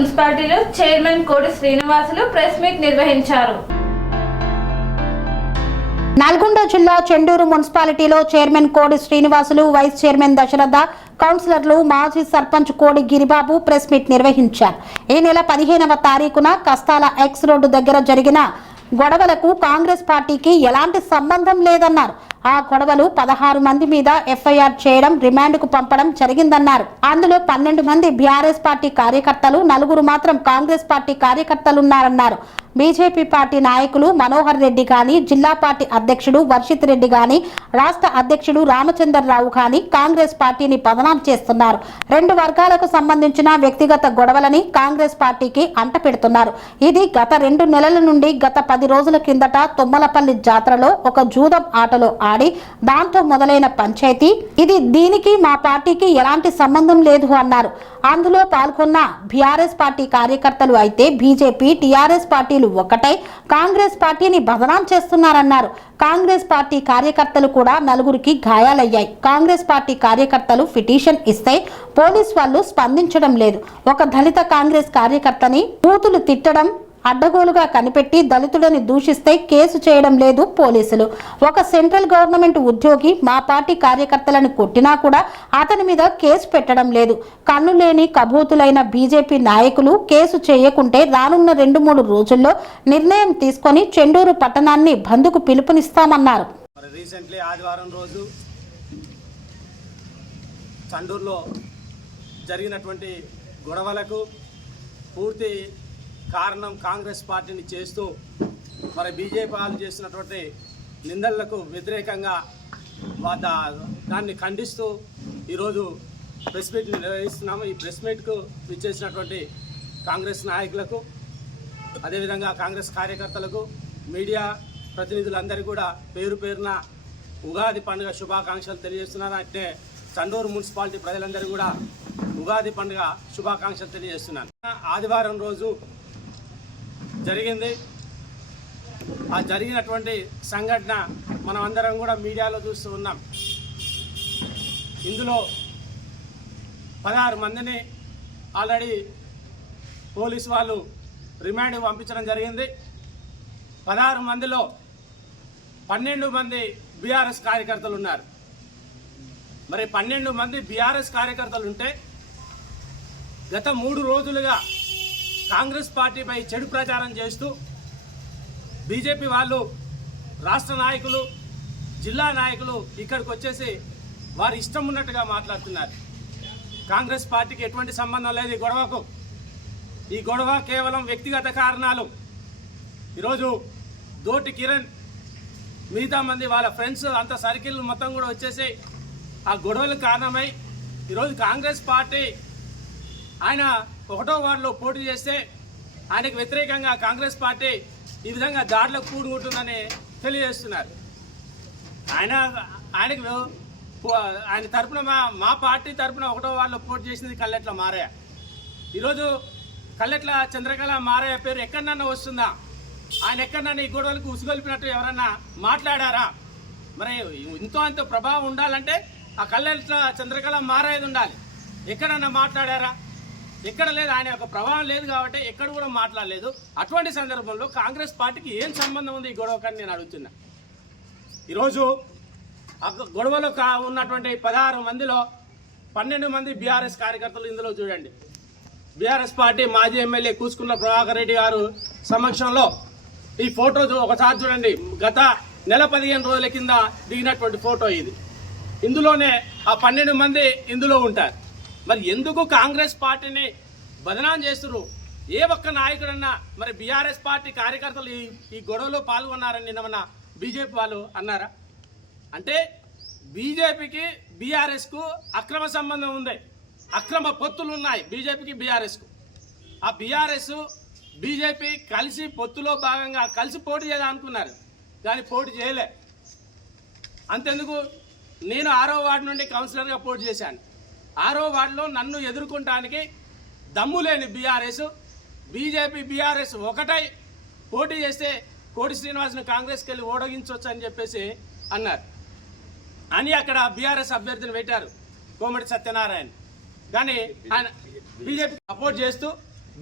మున్సిపాలిటీలో చైర్మన్ కోడి Srinivasulu press meet నిర్వహించారు. నల్గొండ జిల్లా చెండూరు మున్సిపాలిటీలో చైర్మన్ కోడి శ్రీనివాసులు, వైస్ చైర్మన్ దశరథ, కౌన్సిలర్లు, మాజీ సర్పంచ్ కోడి గిరిబాబు ప్రెస్ మీట్ నిర్వహించారు. ఈ నెల 15వ తారీఖున కస్తాల ఎక్స్ రోడ్డు దగ్గర జరిగిన గొడవలకు కాంగ్రెస్ పార్టీకి ఎలాంటి సంబంధం లేదన్నారు. ఆ గొడవలు 16 మంది మీద ఎఫ్ఐఆర్ చేయడం, రిమాండ్కు పంపడం జరిగిందన్నారు. అందులో 12 మంది బీఆర్ఎస్ పార్టీ కార్యకర్తలు, 4 మాత్రం కాంగ్రెస్ పార్టీ కార్యకర్తలున్నారన్నారు. బీజేపీ పార్టీ నాయకులు మనోహర్ రెడ్డి గాని, జిల్లా పార్టీ అధ్యక్షుడు వర్షిత్ రెడ్డి గాని, రాష్ట్ర అధ్యక్షుడు రామచంద్రరావు గాని కాంగ్రెస్ పార్టీని బదనాం చేస్తున్నారు. 2 వర్గాలకు సంబంధించిన వ్యక్తిగత గొడవలని కాంగ్రెస్ పార్టీకి అంటపెడుతున్నారు. ఇది గత 2 నెలల నుండి గత 10 రోజుల కిందట తుమ్మలపల్లి జాతరలో ఒక జూదం ఆటలో ఆడి దాంతో మొదలైన పంచాయతీ ఇది. దీనికి మా పార్టీకి ఎలాంటి సంబంధం లేదు అన్నారు. అందులో పాల్గొన్న బీఆర్ఎస్ పార్టీ కార్యకర్తలు అయితే బీజేపీ, టీఆర్ఎస్ పార్టీలు ఒకటై కాంగ్రెస్ పార్టీని బదనాం చేస్తున్నారన్నారు. కాంగ్రెస్ పార్టీ కార్యకర్తలు కూడా 4కి గాయాలయ్యాయి. కాంగ్రెస్ పార్టీ కార్యకర్తలు పిటిషన్ ఇస్తే పోలీస్ వాళ్ళు స్పందించడం లేదు. ఒక దళిత కాంగ్రెస్ కార్యకర్తని బూతులు తిట్టడం, అడ్డగోలుగా కనిపెట్టి దళితుడని దూషిస్తే కేసు చేయడం లేదు పోలీసులు. ఒక సెంట్రల్ గవర్నమెంట్ ఉద్యోగి మా పార్టీ కార్యకర్తలను కొట్టినా కూడా అతని మీద కేసు పెట్టడం లేదు. కన్ను లేని కబూతులైన బీజేపీ నాయకులు కేసు చేయకుంటే రానున్న 2-3 రోజుల్లో నిర్ణయం తీసుకొని చెండూరు పట్టణాన్ని బంద్కు పిలుపునిస్తామన్నారు. రీసెంట్లీ ఆదివారం రోజు చెండూరులో జరిగినటువంటి గొడవలకు పూర్తి కారణం కాంగ్రెస్ పార్టీని చేస్తూ బీజేపీ వాళ్ళు చేస్తున్నటువంటి నిందలకు వ్యతిరేకంగా దాన్ని ఖండిస్తూ ఈరోజు ప్రెస్ మీట్ నిర్వహిస్తున్నాము. ఈ ప్రెస్ మీట్కు విచ్చేసినటువంటి కాంగ్రెస్ నాయకులకు, అదేవిధంగా కాంగ్రెస్ కార్యకర్తలకు, మీడియా ప్రతినిధులందరికీ కూడా పేరు పేరున ఉగాది పండుగ శుభాకాంక్షలు తెలియజేస్తున్నారు. అంటే చెండూరు మున్సిపాలిటీ ప్రజలందరూ కూడా ఉగాది పండుగ శుభాకాంక్షలు తెలియజేస్తున్నాను. ఆదివారం రోజు జరిగింది. ఆ జరిగినటువంటి సంఘటన మనం అందరం కూడా మీడియాలో చూస్తూ ఉన్నాం. ఇందులో 16 మందిని ఆల్రెడీ పోలీసు వాళ్ళు రిమాండ్కి పంపించడం జరిగింది. 16 మందిలో 12 మంది బీఆర్ఎస్ కార్యకర్తలు ఉన్నారు. మరి 12 మంది బీఆర్ఎస్ కార్యకర్తలు ఉంటే గత 3 రోజులుగా కాంగ్రెస్ పార్టీపై చెడు ప్రచారం చేస్తూ బీజేపీ వాళ్ళు, రాష్ట్ర నాయకులు, జిల్లా నాయకులు ఇక్కడికి వచ్చేసి వారి ఇష్టం ఉన్నట్టుగా మాట్లాడుతున్నారు. కాంగ్రెస్ పార్టీకి ఎటువంటి సంబంధం లేదు ఈ గొడవకు. ఈ గొడవ కేవలం వ్యక్తిగత కారణాలు. ఈరోజు దోటి కిరణ్, మిగతా మంది వాళ్ళ ఫ్రెండ్స్ అంత సర్కిల్ మొత్తం కూడా వచ్చేసి ఆ గొడవలకు కారణమై ఈరోజు కాంగ్రెస్ పార్టీ ఆయన 1వ వార్డులో పోటీ చేస్తే ఆయనకు వ్యతిరేకంగా కాంగ్రెస్ పార్టీ ఈ విధంగా దాడులకు కూడుకుంటుందని తెలియజేస్తున్నారు. ఆయన తరపున మా పార్టీ తరపున 1వ వార్డులో పోటీ చేసింది కల్లెట్ల మారయ్య. ఈరోజు కల్లెట్ల చంద్రకళ మారయ్య పేరు ఎక్కడన్నా వస్తుందా? ఆయన ఎక్కడన్నా ఈ గొడవలకు ఉసుగొల్పినట్టు ఎవరన్నా మాట్లాడారా? మరి ఇంతో అంత ప్రభావం ఉండాలంటే ఆ కల్లెట్ల చంద్రకళ మారయ్యది ఉండాలి. ఎక్కడన్నా మాట్లాడారా? ఎక్కడ లేదు. ఆయన యొక్క ప్రభావం లేదు కాబట్టి ఎక్కడ కూడా మాట్లాడలేదు. అటువంటి సందర్భంలో కాంగ్రెస్ పార్టీకి ఏం సంబంధం ఉంది ఈ గొడవకని నేను అడుగుతున్నా. ఈరోజు గొడవలో ఉన్నటువంటి 16 మందిలో 12 మంది బీఆర్ఎస్ కార్యకర్తలు. ఇందులో చూడండి, బీఆర్ఎస్ పార్టీ మాజీ ఎమ్మెల్యే కూసుకున్న ప్రభాకర్ రెడ్డి గారు సమక్షంలో ఈ ఫోటో ఒకసారి చూడండి. గత నెల 15 రోజుల కింద దిగినటువంటి ఫోటో ఇది. ఇందులోనే ఆ 12 మంది ఇందులో ఉంటారు. మరి ఎందుకు కాంగ్రెస్ పార్టీని బదనాం చేస్తున్నారు? ఏ ఒక్క నాయకుడన్నా మరి బీఆర్ఎస్ పార్టీ కార్యకర్తలు ఈ గొడవలో పాల్గొన్నారని నిన్న బీజేపీ వాళ్ళు అన్నారా? అంటే బీజేపీకి బీఆర్ఎస్కు అక్రమ సంబంధం ఉంది, అక్రమ పొత్తులు ఉన్నాయి బీజేపీకి బీఆర్ఎస్కు. ఆ బీఆర్ఎస్ బీజేపీ కలిసి పొత్తులో భాగంగా కలిసి పోటీ చేయాలనుకున్నారు, కానీ పోటీ చేయలే. అంతెందుకు, నేను 6వ వార్డు నుండి కౌన్సిలర్గా పోటీ చేశాను. 6వ వార్డులో నన్ను ఎదుర్కొనడానికి దమ్ము లేని బీఆర్ఎస్, బీజేపీ, బీఆర్ఎస్ ఒకటై పోటీ చేస్తే కోడి శ్రీనివాసును కాంగ్రెస్కి వెళ్ళి ఓడగించవచ్చు అని చెప్పేసి అన్నారు. అని అక్కడ బీఆర్ఎస్ అభ్యర్థిని పెట్టారు, కోమటి సత్యనారాయణ. కానీ ఆయన బీజేపీ సపోర్ట్ చేస్తూ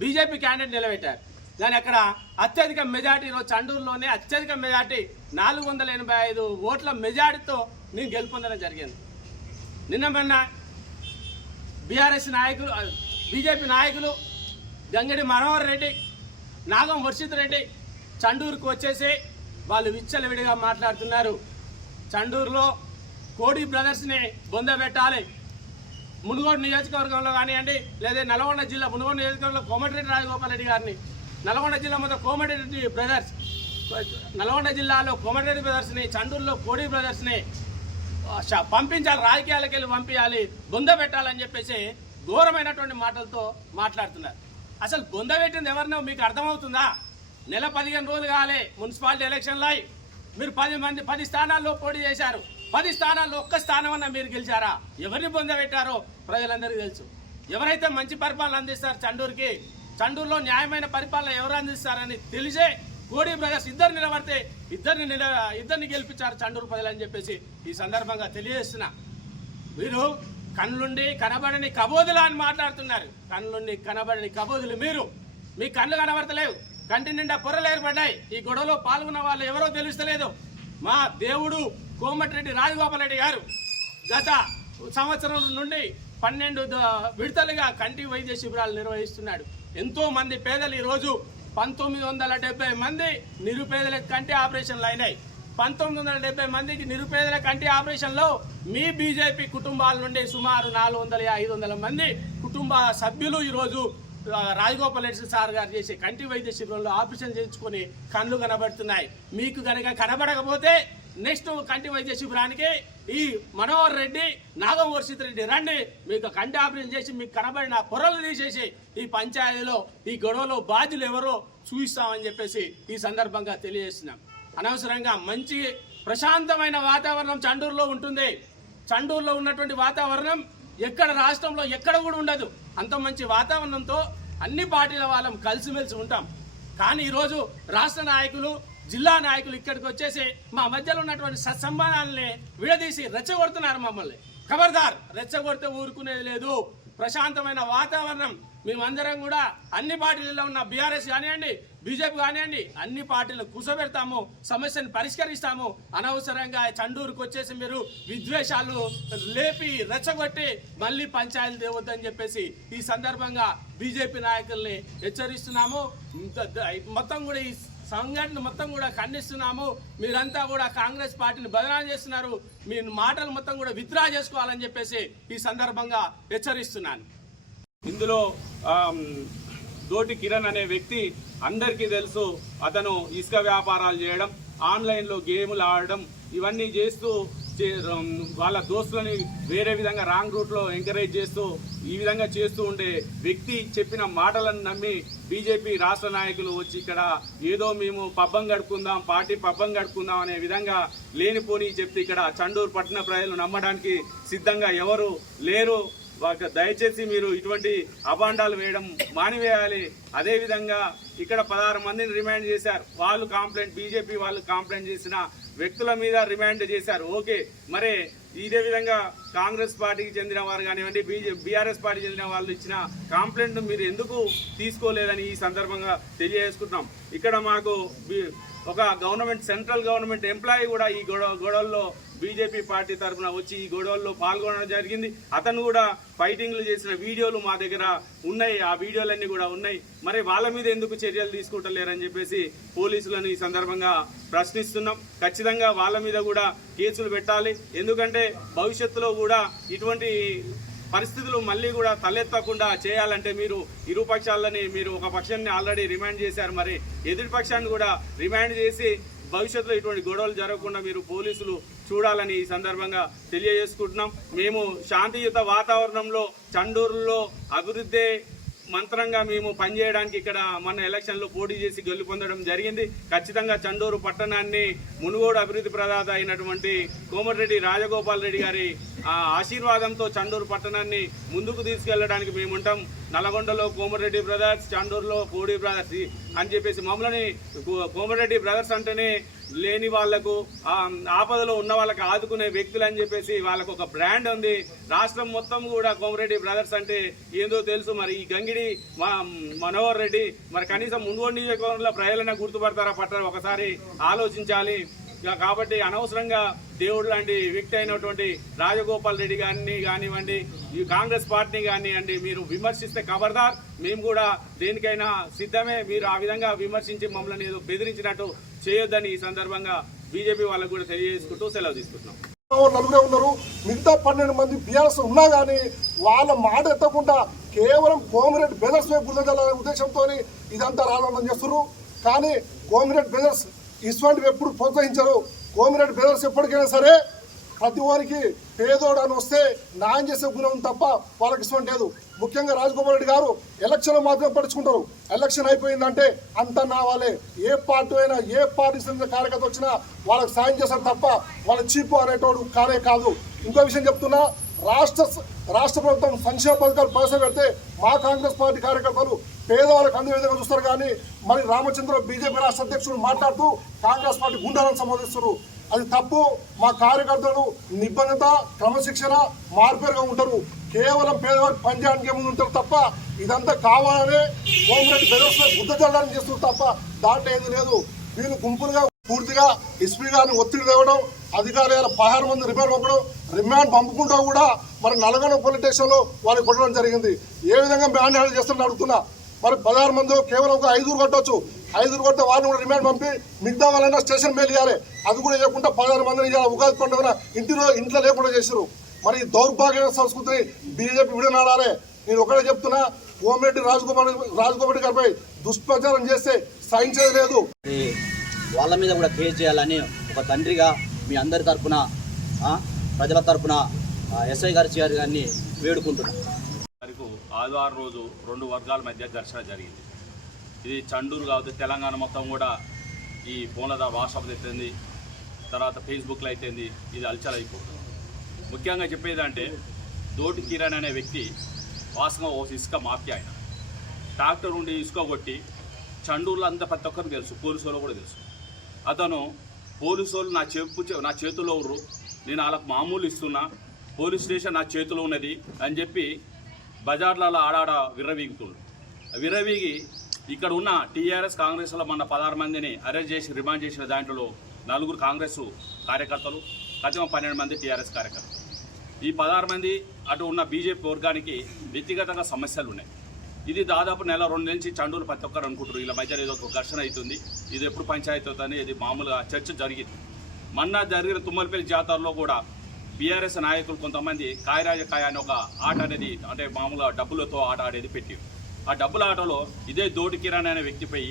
బీజేపీ క్యాండిడేట్ నిలబెట్టారు. కానీ అక్కడ అత్యధిక మెజార్టీ ఈరోజు చండూరులోనే అత్యధిక మెజార్టీ 485 ఓట్ల మెజార్టీతో నేను గెలుపొందడం జరిగింది. నిన్న మొన్న బీఆర్ఎస్ నాయకులు బీజేపీ నాయకులు గంగడి మనోహర్ రెడ్డి, నాగం వర్షిత్ రెడ్డి చండూరుకు వచ్చేసి వాళ్ళు విచ్చలవిడిగా మాట్లాడుతున్నారు. చండూరులో కోడి బ్రదర్స్ని బొందబెట్టాలి, మునుగోడు నియోజకవర్గంలో కానివ్వండి, లేదా నల్గొండ జిల్లా మునుగోడు నియోజకవర్గంలో కోమటిరెడ్డి రాజగోపాల్ రెడ్డి గారిని, నల్గొండ జిల్లా మొత్తం కోమటిరెడ్డి బ్రదర్స్, నల్గొండ జిల్లాలో కోమటిరెడ్డి బ్రదర్స్ని, చండూరులో కోడి బ్రదర్స్ని పంపించాలి, రాజకీయాలకు వెళ్ళి పంపించాలి, బొందబెట్టాలని చెప్పేసి ఘోరమైనటువంటి మాటలతో మాట్లాడుతున్నారు. అసలు బొందబెట్టింది ఎవరినో మీకు అర్థమవుతుందా? నెల 15 రోజులు కాలే మున్సిపాలిటీ ఎలక్షన్లో మీరు 10 స్థానాల్లో పోటీ చేశారు. 10 స్థానాల్లో ఒక్క స్థానం అన్నా మీరు గెలిచారా? ఎవరిని పొందబెట్టారో ప్రజలందరికీ తెలుసు. ఎవరైతే మంచి పరిపాలన అందిస్తారు చండూరుకి, చండూరులో న్యాయమైన పరిపాలన ఎవరు అందిస్తారని తెలిసే కోడి బ్రదర్స్ ఇద్దరు నిలబడితే ఇద్దరిని గెలిపించారు చండూరు ప్రజలని చెప్పేసి ఈ సందర్భంగా తెలియజేస్తున్నా. మీరు కళ్ళుండి కనబడని కబోదులా అని మాట్లాడుతున్నారు. కళ్ళుండి కనబడని కబోదులు మీరు. మీ కళ్ళు కనబడతలేవు, కంటి నిండా పొరలు ఏర్పడ్డాయి. ఈ గొడవలో పాల్గొన్న వాళ్ళు ఎవరో తెలుస్తలేదు. మా దేవుడు కోమటిరెడ్డి రాజగోపాల్ రెడ్డి గారు గత సంవత్సరం నుండి 12 విడతలుగా కంటి వైద్య శిబిరాలు నిర్వహిస్తున్నాడు. ఎంతో మంది పేదలు ఈరోజు 1970 మంది నిరుపేదల కంటి ఆపరేషన్లు అయినాయి. 1970 మందికి నిరుపేదల కంటి ఆపరేషన్లో మీ బీజేపీ కుటుంబాల నుండి సుమారు 400-500 మంది కుటుంబ సభ్యులు ఈరోజు రాజగోపాల్ రెడ్డి సార్ గారు చేసే కంటి వైద్య శిబిరంలో ఆపరేషన్ చేయించుకొని కళ్ళు కనబడుతున్నాయి. మీకు కనుక కనబడకపోతే నెక్స్ట్ కంటి వైద్య శిబిరానికి ఈ మనోహర్ రెడ్డి, నాగం వర్షిత్ రెడ్డి రండి, మీకు కంటి ఆపరేషన్ చేసి మీకు కనబడిన పొరలు తీసేసి ఈ పంచాయతీలో ఈ గొడవలో బాధ్యులు ఎవరో చూపిస్తామని చెప్పేసి ఈ సందర్భంగా తెలియజేస్తున్నాం. అనవసరంగా మంచి ప్రశాంతమైన వాతావరణం చండూరులో ఉంటుంది. చండూరులో ఉన్నటువంటి వాతావరణం ఎక్కడ రాష్ట్రంలో ఎక్కడ కూడా ఉండదు. అంత మంచి వాతావరణంతో అన్ని పార్టీల వాళ్ళం కలిసిమెలిసి ఉంటాం. కానీ ఈరోజు రాష్ట్ర నాయకులు, జిల్లా నాయకులు ఇక్కడికి వచ్చేసి మా మధ్యలో ఉన్నటువంటి సత్సంబంధాలని విడదీసి రెచ్చగొడుతున్నారు మమ్మల్ని. ఖబర్దార్, రెచ్చగొడితే ఊరుకునేది లేదు. ప్రశాంతమైన వాతావరణం మేమందరం కూడా అన్ని పార్టీలలో ఉన్న బీఆర్ఎస్ కానివ్వండి, బీజేపీ కానివ్వండి, అన్ని పార్టీలు కూర్చోబెడతాము, సమస్యను పరిష్కరిస్తాము. అనవసరంగా చండూరుకు వచ్చేసి మీరు విద్వేషాలు లేపి రెచ్చగొట్టి మళ్ళీ పంచాయతీలు తేవద్దని చెప్పేసి ఈ సందర్భంగా బీజేపీ నాయకుల్ని హెచ్చరిస్తున్నాము. మొత్తం కూడా ఈ సంఘటన మొత్తం కూడా ఖండిస్తున్నాము. మీరంతా కూడా కాంగ్రెస్ పార్టీని బదనాం చేస్తున్నారు. మీ మాటలు మొత్తం కూడా విత్డ్రా చేసుకోవాలని చెప్పేసి ఈ సందర్భంగా హెచ్చరిస్తున్నాను. ఇందులో దోటి కిరణ్ అనే వ్యక్తి అందరికీ తెలుసు. అతను ఇసుక వ్యాపారాలు చేయడం, ఆన్లైన్లో గేములు ఆడడం, ఇవన్నీ చేస్తూ వాళ్ళ దోస్తులని వేరే విధంగా రాంగ్ రూట్లో ఎంకరేజ్ చేస్తూ ఈ విధంగా చేస్తూ ఉండే వ్యక్తి చెప్పిన మాటలను నమ్మి బీజేపీ రాష్ట్ర నాయకులు వచ్చి ఇక్కడ ఏదో మేము పబ్బం గడుపుకుందాం, పార్టీ పబ్బం గడుపుకుందాం అనే విధంగా లేనిపోని చెప్తే ఇక్కడ చండూరు పట్టణ ప్రజలు నమ్మడానికి సిద్ధంగా ఎవరు లేరు. దయచేసి మీరు ఇటువంటి అభాండాలు వేయడం మానివేయాలి. అదేవిధంగా ఇక్కడ 16 మందిని రిమాండ్ చేశారు. వాళ్ళు కంప్లైంట్, బీజేపీ వాళ్ళు కంప్లైంట్ చేసిన వ్యక్తుల మీద రిమాండ్ చేశారు. ఓకే, మరి ఇదే విధంగా కాంగ్రెస్ పార్టీకి చెందిన వారు కానివ్వండి, బీఆర్ఎస్ పార్టీకి చెందిన వాళ్ళు ఇచ్చిన కంప్లైంట్ మీరు ఎందుకు తీసుకోలేదని ఈ సందర్భంగా తెలియజేసుకుంటున్నాం. ఇక్కడ మాకు ఒక సెంట్రల్ గవర్నమెంట్ ఎంప్లాయీ కూడా ఈ గొడవల్లో బీజేపీ పార్టీ తరఫున వచ్చి ఈ గొడవల్లో పాల్గొనడం జరిగింది. అతను కూడా ఫైటింగ్లు చేసిన వీడియోలు మా దగ్గర ఉన్నాయి. ఆ వీడియోలన్నీ కూడా ఉన్నాయి. మరి వాళ్ళ మీద ఎందుకు చర్యలు తీసుకుంటలేరని చెప్పేసి పోలీసులను ఈ సందర్భంగా ప్రశ్నిస్తున్నాం. ఖచ్చితంగా వాళ్ళ మీద కూడా కేసులు పెట్టాలి. ఎందుకంటే భవిష్యత్తులో కూడా ఇటువంటి పరిస్థితులు మళ్ళీ కూడా తలెత్తకుండా చేయాలంటే మీరు ఇరు పక్షాలని, మీరు ఒక పక్షాన్ని ఆల్రెడీ రిమాండ్ చేశారు, మరి ఎదుటి పక్షాన్ని కూడా రిమాండ్ చేసి భవిష్యత్తులో ఇటువంటి గొడవలు జరగకుండా మీరు పోలీసులు చూడాలని ఈ సందర్భంగా తెలియజేసుకుంటున్నాం. మేము శాంతియుత వాతావరణంలో చండూరులో అభివృద్ధి మంత్రంగా మేము పనిచేయడానికి ఇక్కడ మన ఎలక్షన్లో పోటీ చేసి గెలుపొందడం జరిగింది. ఖచ్చితంగా చండూరు పట్టణాన్ని మునుగోడు అభివృద్ధి ప్రదాత అయినటువంటి కోమటిరెడ్డి రాజగోపాల్ రెడ్డి గారి ఆశీర్వాదంతో చండూరు పట్టణాన్ని ముందుకు తీసుకెళ్లడానికి మేము ఉంటాం. నల్గొండలో కోమటిరెడ్డి బ్రదర్స్, చండూరులో కోడి బ్రదర్స్ అని చెప్పేసి మమ్మల్ని కోమటిరెడ్డి బ్రదర్స్ అంటేనే లేని వాళ్లకు ఆపదలో ఉన్న వాళ్ళకి ఆదుకునే వ్యక్తులు అని చెప్పేసి వాళ్ళకు ఒక బ్రాండ్ ఉంది. రాష్ట్రం మొత్తం కూడా కోమరెడ్డి బ్రదర్స్ అంటే ఏందో తెలుసు. మరి ఈ గంగిడి మనోహర్ రెడ్డి మరి కనీసం మున్గోడు నియోజకవర్గంలో ప్రజలైనా గుర్తుపడతారా పట్టారా ఒకసారి ఆలోచించాలి. కాబట్టి అనవసరంగా దేవుడు లాంటి వ్యక్తి అయినటువంటి రాజగోపాల్ రెడ్డి గారిని కానివ్వండి, ఈ కాంగ్రెస్ పార్టీని కానివ్వండి, మీరు విమర్శిస్తే ఖబర్దార్, మేము కూడా దేనికైనా సిద్ధమే. మీరు ఆ విధంగా విమర్శించి మమ్మల్ని ఏదో బెదిరించినట్టు చేయొద్దని ఈ సందర్భంగా బీజేపీ వాళ్ళకు కూడా తెలియజేసుకుంటూ సెలవు తీసుకుంటున్నాం. నలుగురే ఉన్నారు, మిగతా 12 మంది బీఆర్ఎస్ ఉన్నా కానీ వాళ్ళ మాట ఎత్తకుండా కేవలం కోమిరెడ్డి బ్రదర్స్ గుర్తించాలనే ఉద్దేశంతో ఇదంతా రాజాంతం చేస్తున్నారు. కానీ కోమిరెడ్డి బ్రదర్స్ ఇటువంటి ఎప్పుడు ప్రోత్సహించరు. కోమిరెడ్డి బ్రదర్స్ ఎప్పటికైనా సరే ప్రతి వారికి పేదోడు అని వస్తే న్యాయం చేసే గుణం తప్ప వాళ్ళకి ఇష్టం లేదు. ముఖ్యంగా రాజగోపాల్ రెడ్డి గారు ఎలక్షన్లు మాత్రం పడుచుకుంటారు. ఎలక్షన్ అయిపోయిందంటే అంతా నా వాళ్ళే, ఏ పార్టీ అయినా ఏ పార్టీ కార్యకర్త వచ్చినా వాళ్ళకి సాయం చేస్తారు తప్ప వాళ్ళ చీపు అనేటోడు కానే కాదు. ఇంకో విషయం చెప్తున్నా, రాష్ట్ర ప్రభుత్వం సంక్షేమ పథకాలు ప్రవేశపెడితే మా కాంగ్రెస్ పార్టీ కార్యకర్తలు పేదవాళ్ళకు అందే విధంగా చూస్తారు. కానీ మరి రామచంద్ర బీజేపీ రాష్ట్ర అధ్యక్షుడు మాట్లాడుతూ కాంగ్రెస్ పార్టీ గుండాలను సంబోధిస్తున్నారు. అది తప్పు. మా కార్యకర్తలు నిబంధత క్రమశిక్షణ మార్పేరుగా ఉంటారు. కేవలం పేదవారికి పనిచేయడానికి ముందు ఉంటారు తప్ప ఇదంతా కావాలనే కోమరెడ్డి బ్రదర్స్ గుద్ద చల్లడానికి చేస్తున్నారు తప్ప దాంట్లో ఏది లేదు. వీళ్ళు గుంపులుగా పూర్తిగా ఎస్పీ గారిని ఒత్తిడి తేవడం, అధికారుల 16 మంది రిమాండ్ పంపుకుంటూ కూడా మరి నల్గొండ పోలీస్ స్టేషన్లో వాళ్ళని కొట్టడం జరిగింది. ఏ విధంగా మ్యాన్ హ్యాండిల్ చేస్తారని అడుగుతున్నా. మరి 16 మంది కేవలం ఒక 5 కొట్టవచ్చు. 5 కొడితే వారిని కూడా రిమాండ్ పంపి మిగతా వాళ్ళైనా స్టేషన్ మేలు ఇవ్వాలి. అది కూడా చేయకుండా 16 మందిని ఉగాది పండుగ ఇంట్లో లేకుండా చేశారు. మరి దౌర్భాగ్య సంస్కృతిని బీజేపీ విడనాడాలి. నేను ఒకటే చెప్తున్నా, కోమరెడ్డి రాజగోపాల్ గారిపై దుష్ప్రచారం చేస్తే సహించేది లేదు. వాళ్ళ మీద కూడా కేసు చేయాలని ఒక తండ్రిగా మీ అందరి తరఫున ప్రజల తరఫున ఎస్ఐ గారిని వేడుకుంటున్నాను. ఆదివారం రోజు 2 వర్గాల మధ్య ఘర్షణ జరిగింది. ఇది చండూరు కావచ్చు, తెలంగాణ మొత్తం కూడా ఈ ఫోన్ల వాట్సాప్ అయిపోయింది, తర్వాత ఫేస్బుక్లో అయిపోయింది. ఇది అలచలైపోతుంది. ముఖ్యంగా చెప్పేదంటే దోటి కిరణ్ అనే వ్యక్తి వాస్తవంగా ఓ ఇసుక మాఫియా. ఆయన ట్రాక్టర్ ఉండి ఇసుక కొట్టి చండూరులో అంతా ప్రతి ఒక్కరికి తెలుసు, పోలీసు వాళ్ళు కూడా తెలుసు. అతను పోలీసు వాళ్ళు నా చేతిలో ఉర్రు, నేను వాళ్ళకు మామూలు ఇస్తున్నా, పోలీస్ స్టేషన్ నా చేతిలో ఉన్నది అని చెప్పి బజార్లలో ఆడాడ విర్రవీగి ఇక్కడ ఉన్న టీఆర్ఎస్ కాంగ్రెస్లో మన 16 మందిని అరెస్ట్ చేసి రిమాండ్ చేసిన దాంట్లో 4 కాంగ్రెస్ కార్యకర్తలు, కథం 12 మంది టీఆర్ఎస్ కార్యకర్తలు. ఈ 16 మంది అటు ఉన్న బీజేపీ వర్గానికి వ్యక్తిగతంగా సమస్యలు ఉన్నాయి. ఇది దాదాపు నెల 2 నుంచి చండూరు ప్రతి ఒక్కరు అనుకుంటారు వీళ్ళ మధ్య ఏదో ఒక ఘర్షణ అవుతుంది, ఇది ఎప్పుడు పంచాయతీ అవుతుంది, ఇది మామూలుగా చర్చ జరిగింది. మొన్న జరిగిన తుమ్మలపల్లి జాతరలో కూడా బీఆర్ఎస్ నాయకులు కొంతమంది కాయరాజకాయ అనే ఒక ఆట అనేది, అంటే మామూలుగా డబ్బులతో ఆట ఆడేది పెట్టి, ఆ డబ్బుల ఆటలో ఇదే దోటి కిరణ్ అనే వ్యక్తిపై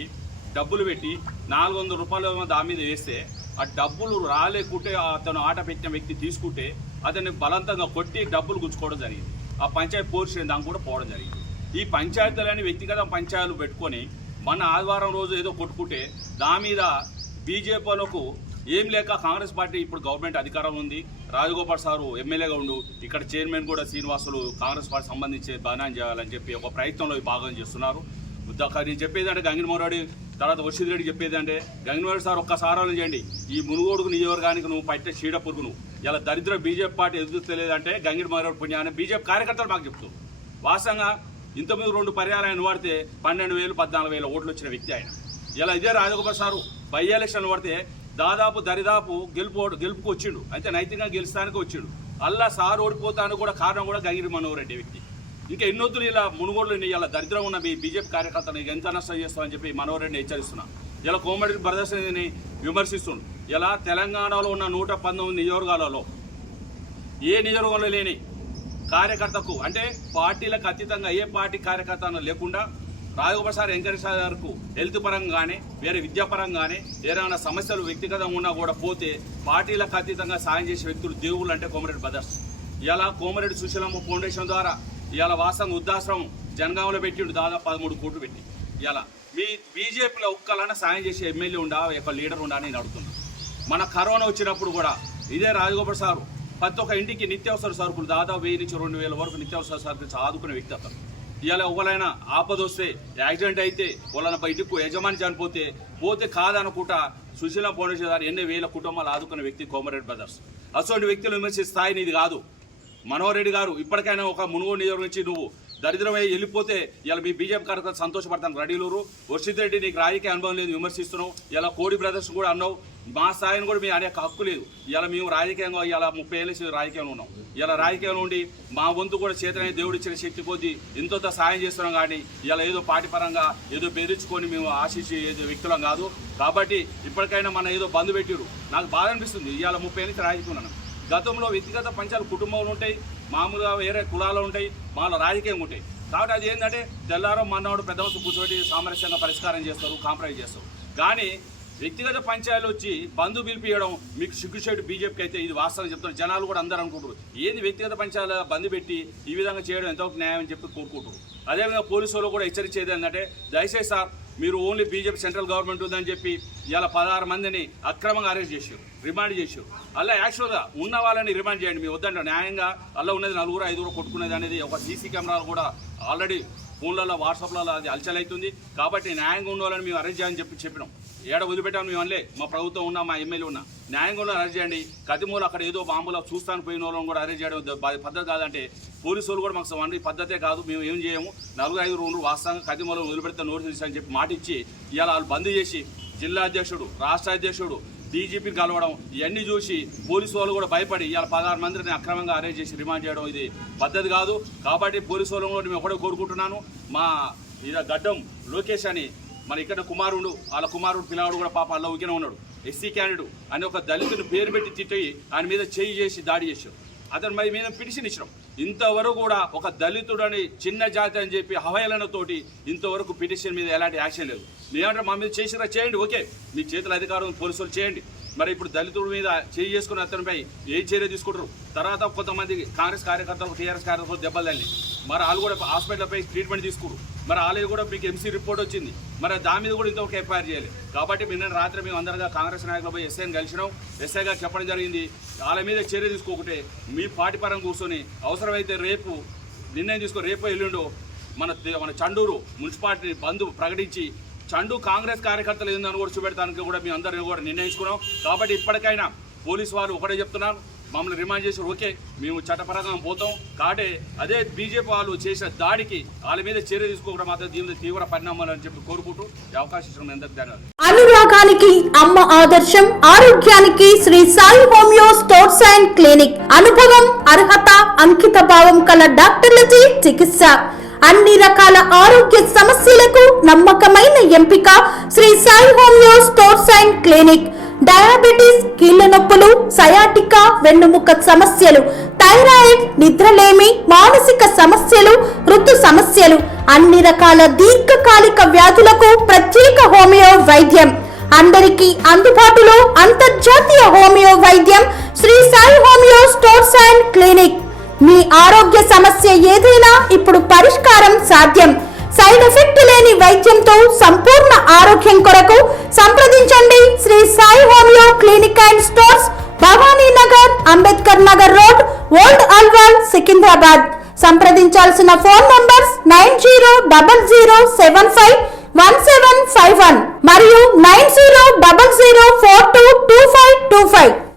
డబ్బులు పెట్టి 400 రూపాయలు దాని మీద వేస్తే ఆ డబ్బులు రాలేకుంటే అతను ఆట పెట్టిన వ్యక్తి తీసుకుంటే అతన్ని బలవంతంగా కొట్టి డబ్బులు గుచ్చుకోవడం జరిగింది. ఆ పంచాయతీ పోలీసు దానికి కూడా పోవడం జరిగింది. ఈ పంచాయతీలని వ్యక్తిగత పంచాయతీలు పెట్టుకొని మన ఆదివారం రోజు ఏదో కొట్టుకుంటే దాని మీద బీజేపీలకు ఏం లేక కాంగ్రెస్ పార్టీ ఇప్పుడు గవర్నమెంట్ అధికారం ఉంది, రాజగోపాల్ సారు ఎమ్మెల్యేగా ఉండు, ఇక్కడ చైర్మన్ కూడా శ్రీనివాసులు కాంగ్రెస్ పార్టీ సంబంధించి బనాన్ చేయాలని చెప్పి ఒక ప్రయత్నంలో భాగం చేస్తున్నారు. నేను చెప్పేదంటే గంగినమోరెడ్డి తర్వాత వషీద్ రెడ్డి చెప్పేదంటే, గంగినమోరెడ్డి సార్ ఒక్కసారి ఆలోచించండి, ఈ మునుగోడుకు నియోజకవర్గానికి నువ్వు పట్టే చీడ పురుగును ఇలా దరిద్ర బీజేపీ పార్టీ ఎదుగుతలేదంటే గంగినమోరెడ్డి పుణ్యాన్ని బీజేపీ కార్యకర్తలు మాకు చెప్తారు. వాస్తవంగా ఇంతకుముందు 2 పర్యాలను పడితే 12,000 14,000 ఓట్లు వచ్చిన వ్యక్తి ఆయన. ఇలా ఇదే రాజగోపాల్ సారు బై ఎలక్షన్లు పడితే దాదాపు దరిదాపు గెలుపుకు వచ్చిండు, అయితే నైతికంగా గెలుస్తానికి వచ్చిండు. అల్లా సార్ ఓడిపోతాను కూడా కారణం కూడా గంగిరి మనోహర్ రెడ్డి వ్యక్తి. ఇంకా ఎన్నొద్దులు ఇలా మునుగోడులు ఇలా దరిద్రం ఉన్న బీజేపీ కార్యకర్తలు ఎంత నష్టం చేస్తామని చెప్పి మనోహర్ రెడ్డిని హెచ్చరిస్తున్నాను. ఇలా కోమరెడ్డి ప్రదర్శనని విమర్శిస్తుండు. ఇలా తెలంగాణలో ఉన్న 119 నియోజకవర్గాలలో ఏ నియోజకవర్గంలో లేని కార్యకర్తకు, అంటే పార్టీలకు అతీతంగా ఏ పార్టీ కార్యకర్త లేకుండా రాజగోపాల్ సార్ ఎంకరేజ్ గారికి హెల్త్ పరంగా కానీ వేరే విద్యాపరంగా కానీ ఏదైనా సమస్యలు వ్యక్తిగతంగా ఉన్నా కూడా పోతే పార్టీలకు అతీతంగా సాయం చేసే వ్యక్తులు దేవుళ్ళు అంటే కోమరెడ్డి బ్రదర్స్. ఇలా కోమరెడ్డి సుశీలమ్మ ఫౌండేషన్ ద్వారా ఇలా వాస్తవంగా వృద్ధాశ్రమం జనగాంలో పెట్టిండు, దాదాపు 13 కోట్లు పెట్టి. ఇలా మీ బీజేపీలో ఒక్కలన్నా సాయం చేసే ఎమ్మెల్యే ఉండా, ఒక లీడర్ ఉండా అని నేను అడుగుతున్నాను. మన కరోనా వచ్చినప్పుడు కూడా ఇదే రాజగోపాల్ సారు ప్రతి ఒక్క ఇంటికి నిత్యావసర సరుకులు దాదాపు 1000 నుంచి 2000 వరకు నిత్యావసర సరుకులు ఆదుకునే వ్యక్తి అతను. ఇలా ఒకలైనా ఆపద వస్తే, యాక్సిడెంట్ అయితే, వాళ్ళ బయటకు యజమాని చనిపోతే కాదనుకుంటా సుశీల ఫౌండేషన్ ద్వారా ఎన్ని వేల కుటుంబాలు ఆదుకున్న వ్యక్తి కోమరెడ్డి బ్రదర్స్. అటువంటి వ్యక్తులు విమర్శించే స్థాయి నీది కాదు. మనోహర్ రెడ్డి గారు ఇప్పటికైనా ఒక మునుగోడు నియోజకవర్గం నుంచి నువ్వు దరిద్రమై వెళ్ళిపోతే ఇలా మీ బీజేపీ కార్యకర్తలు సంతోషపడతాను. రెడ్డిలూరు వర్షిత్ రెడ్డి నీకు రాజకీయ అనుభవం లేదు, విమర్శిస్తున్నావు. ఇలా కోడి బ్రదర్స్ కూడా అన్నావు. మా స్థాయిని కూడా మీ అనే హక్కు లేదు. ఇలా మేము రాజకీయంగా ఇలా 30 ఏళ్ళ రాజకీయంలో ఉన్నాం. ఇలా రాజకీయంలో ఉండి మా వంతు కూడా చేతనే దేవుడు ఇచ్చిన శక్తి కొద్దీ ఇంత సాయం చేస్తున్నాం. కానీ ఇలా ఏదో పార్టీ పరంగా ఏదో బెదిరించుకొని మేము ఆశించి ఏదో వ్యక్తులం కాదు. కాబట్టి ఇప్పటికైనా మన ఏదో బంధు పెట్టిరు. నాకు బాధ అనిపిస్తుంది. ఇవాళ 30 ఏళ్ళ నుంచి రాజకీయం. గతంలో వ్యక్తిగత పంచాలు కుటుంబాలు ఉంటాయి, మామూలుగా వేరే కులాలు ఉంటాయి, మాలో రాజకీయం ఉంటాయి. కాబట్టి అది ఏంటంటే తెల్లారో మన్నవాడు పెద్ద వస్తు కూర్చోబెట్టి సామరస్యంగా పరిష్కారం చేస్తారు, కాంప్రమైజ్ చేస్తారు. కానీ వ్యక్తిగత పంచాయతీలు వచ్చి బంధు పిలిపియడం మీకు సిగ్గుచేటు బీజేపీకి అయితే ఇది వాస్తవం చెప్తున్నారు. జనాలు కూడా అందరూ అనుకుంటారు ఏంది వ్యక్తిగత పంచాయతీల బంధు పెట్టి ఈ విధంగా చేయడం ఎంతవరకు న్యాయం అని చెప్పి కోరుకుంటారు. అదేవిధంగా పోలీసు వాళ్ళు కూడా హెచ్చరించేది ఏంటంటే దయచేసి సార్ మీరు ఓన్లీ బీజేపీ సెంట్రల్ గవర్నమెంట్ ఉందని చెప్పి ఇలా 16 మందిని అక్రమంగా అరెస్ట్ చేశారు, రిమాండ్ చేశారు. అలా యాక్చువల్గా ఉన్న వాళ్ళని రిమాండ్ చేయండి. మీ వద్దంటే న్యాయంగా అలా ఉన్నది 4-5 కొట్టుకునేది అనేది ఒక సీసీ కెమెరాలు కూడా ఆల్రెడీ ఫోన్లలో వాట్సాప్లలో అది అలచలవుతుంది. కాబట్టి న్యాయంగా ఉన్న వాళ్ళని మేము అరెస్ట్ చేయాలని చెప్పినాం. ఏడ వదిలిపెట్టాము మేము అనలే. మా ప్రభుత్వం ఉన్నా, మా ఎమ్మెల్యే ఉన్నా న్యాయంగా ఉన్న అరెస్ట్ చేయండి. కతిమూలు అక్కడ ఏదో బాంబులో చూస్తాను పోయిన వాళ్ళని కూడా అరెస్ట్ చేయడం పద్ధతి కాదంటే పోలీసు వాళ్ళు కూడా మాకు వండి పద్ధతే కాదు. మేము ఏం చేయము. 4-5 వాస్తవంగా కతిమూలను వదిలిపెడితే నోటీస్ అని చెప్పి మాట ఇచ్చి ఇలా వాళ్ళు బంద్ చేసి జిల్లా అధ్యక్షుడు, రాష్ట్ర అధ్యక్షుడు, డీజీపీని కలవడం ఇవన్నీ చూసి పోలీసు వాళ్ళు కూడా భయపడి ఇలా 16 మందిని అక్రమంగా అరెస్ట్ చేసి రిమాండ్ చేయడం ఇది పద్ధతి కాదు. కాబట్టి పోలీసు వాళ్ళు కూడా మేము ఒకటే కోరుకుంటున్నాను. మా ఇలా గడ్డం లోకేష్ అని మన ఇక్కడ కుమారుడు, వాళ్ళ కుమారుడు పిల్లవాడు కూడా పాప అలా ఊకిన ఉన్నాడు. ఎస్సీ క్యాండిడేట్ అని ఒక దళితుని పేరు పెట్టి తిట్టి ఆయన మీద చేయి చేసి దాడి చేశాడు. అతను మరి మీద పిటిషన్ ఇచ్చినాం. ఇంతవరకు కూడా ఒక దళితుడని చిన్న జాతి అని చెప్పి అవహేళనతోటి ఇంతవరకు పిటిషన్ మీద ఎలాంటి యాక్షన్ లేదు. మేమంటే మా మీద చేసినా చేయండి, ఓకే, మీ చేతుల అధికారం పోలీసులు చేయండి. మరి ఇప్పుడు దళితుడి మీద చేయి చేసుకుని అతనిపై ఏ చర్య తీసుకుంటారు? తర్వాత కొంతమంది కాంగ్రెస్ కార్యకర్తలకు, టీఆర్ఎస్ కార్యకర్తలకు దెబ్బలు తల్లి మరి వాళ్ళు కూడా హాస్పిటల్పై ట్రీట్మెంట్ తీసుకున్నారు. మరి వాళ్ళది కూడా మీకు ఎంసీ రిపోర్ట్ వచ్చింది. మరి దాని మీద కూడా ఇంతవరకు ఎఫ్ఐఆర్ చేయాలి. కాబట్టి నిన్న రాత్రి మేము అందరిగా కాంగ్రెస్ నాయకులపై ఎస్ఐని కలిసినాం. ఎస్ఐగా చెప్పడం జరిగింది వాళ్ళ మీద చర్య తీసుకోకుంటే మీ పార్టీ పరంగా కూర్చొని అవసరమైతే రేపు నిర్ణయం తీసుకో, రేపు ఎల్లుండో మన చండూరు మున్సిపాలిటీ బంద్ ప్రకటించి చండు కాంగ్రెస్ కార్యకర్తలు ఏందని కూడా చూపెడతానికి కూడా మేము అందరినీ కూడా నిర్ణయించుకున్నాం. కాబట్టి ఇప్పటికైనా పోలీసు వారు ఒకటే చెప్తున్నారు, మమ్మల్ని రిమాండ్ చేసి ఓకే మేము చట్టపరంగా పోతాం. కాబట్టి అదే బీజేపీ వాళ్ళు చేసిన దాడికి వాళ్ళ మీద చర్య తీసుకోకుండా మాత్రం దీని తీవ్ర పరిణామాలు అని చెప్పి కోరుకుంటూ అవకాశం ఇచ్చిన అందరికీ ధన్యవాదాలు. అనురాగానికి అమ్మ ఆదర్శం, ఆరోగ్యానికి Shri Sai homeo stores and clinic. అనుభవం, అర్హత, అంకిత భావం కల డాక్టర్లచే చికిత్స. అన్ని రకాల ఆరోగ్య సమస్యలకు నమ్మకమైన ఎంపిక Shri Sai homeo stores and clinic. Diabetes, కీళ్ల నొప్పులు, సయాటికా, వెన్నుముక సమస్యలు, థైరాయిడ్, నిద్రలేమి, మానసిక సమస్యలు, ఋతు సమస్యలు, అన్ని రకాల దీర్ఘకాలిక వ్యాధులకు ప్రత్యేక హోమియో వైద్యం. అందరికీ అందుబాటులో అంతర్జాతీయ హోమియో వైద్యం Shri Sai homeo stores and clinic. మీ ఆరోగ్య సమస్య ఏదైనా ఇప్పుడు పరిష్కారం సాధ్యం. సైడ్ ఎఫెక్ట్ లేని వైద్యంతో సంపూర్ణ ఆరోగ్యం కొరకు సంప్రదించండి Shri Sai homeo clinic and stores, Bhavani Nagar, Ambedkar Nagar road, old Alwal, Secunderabad. సంప్రదించాల్సిన ఫోన్ నంబర్స్ 9000751751 మరియు 9000422525.